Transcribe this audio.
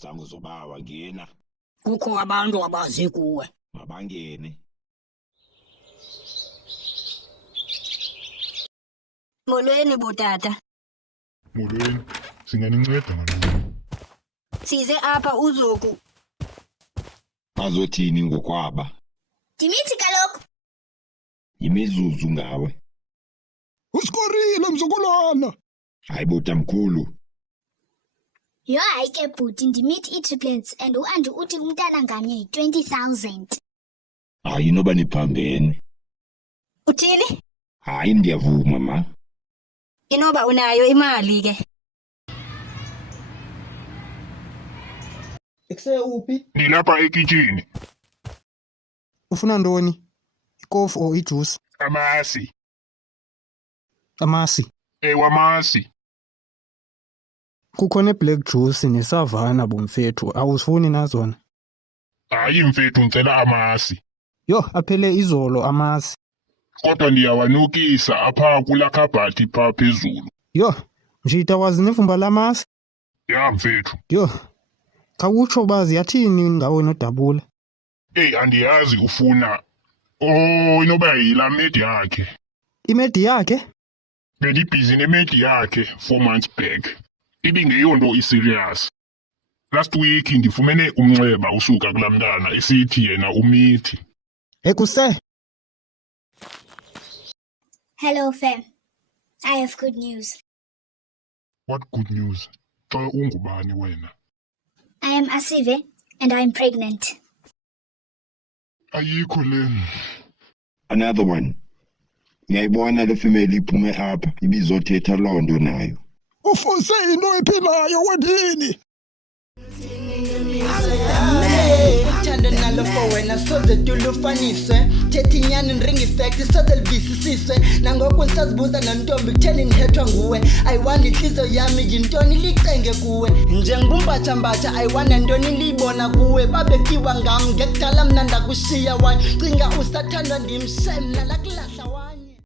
zangu zobawa ngena. Kukho abantu abazi kuwe. Mabangene. Molweni butata. Molweni, singaninceda ngaloo. Size apha uzoku. Bazothini ngokwaba? Dimithi kaloku. Yimizuzu ngawe. Usikorile mzukulwana. Hayi botamkhulu. Yo hayi ke bhuti ndimithi ii-triplets and u-Andy uthi umntana ngamnye 20,000. Hayi noba niphambene. Uthini? Hayi ndiyavuma ma. Inoba unayo imali ke. Ekuse uphi? Nilapha ekitchini. Ufuna ntoni? Ikofi or ijuice? Amasi. Amasi. Ewe amasi. Kukho ne-black juice nesavana bomfethu. Awusifuni nazona? Hayi mfethu ngicela amasi. Yo, aphele izolo amasi. Kodwa ndiyawanukisa apha kula khabhathi pha phezulu. Yo, njita wazi nevumba lamasi? Ya mfethu. Yo, khawutsho uba ziyathini ngawe noDabula? Andiyazi ufuna. Oh, inoba yila medi yakhe. Imedi yakhe? Bendibhizi nemedi yakhe 4 months back. Ibingeyonto iserious. Last week ndifumene umnxeba usuka kulaa mntana esithi yena umithi. Ekuse? Hello fam. I have good news. What good news? Xa ungubani wena? I am Asive and I am pregnant. Ayikho le. Another one. Ngiyayibona le female iphume apha ibizothetha loo nto nayo. Ufuse into ephilayo wedini. Uthando nalo for wena soze tulufaniswe thethi inyani ring effect soze livisisiswe nangoku ndisazibuza nontombi kutheni ndithethwa nguwe ayiwani intliziyo yami yintoni licenge kuwe njengumbatshambatsha ayiwani ntoni liyibona kuwe babekiwa ngam ngekudala mna ndakushiya wacinga usathandwa ndim shem nalakulahla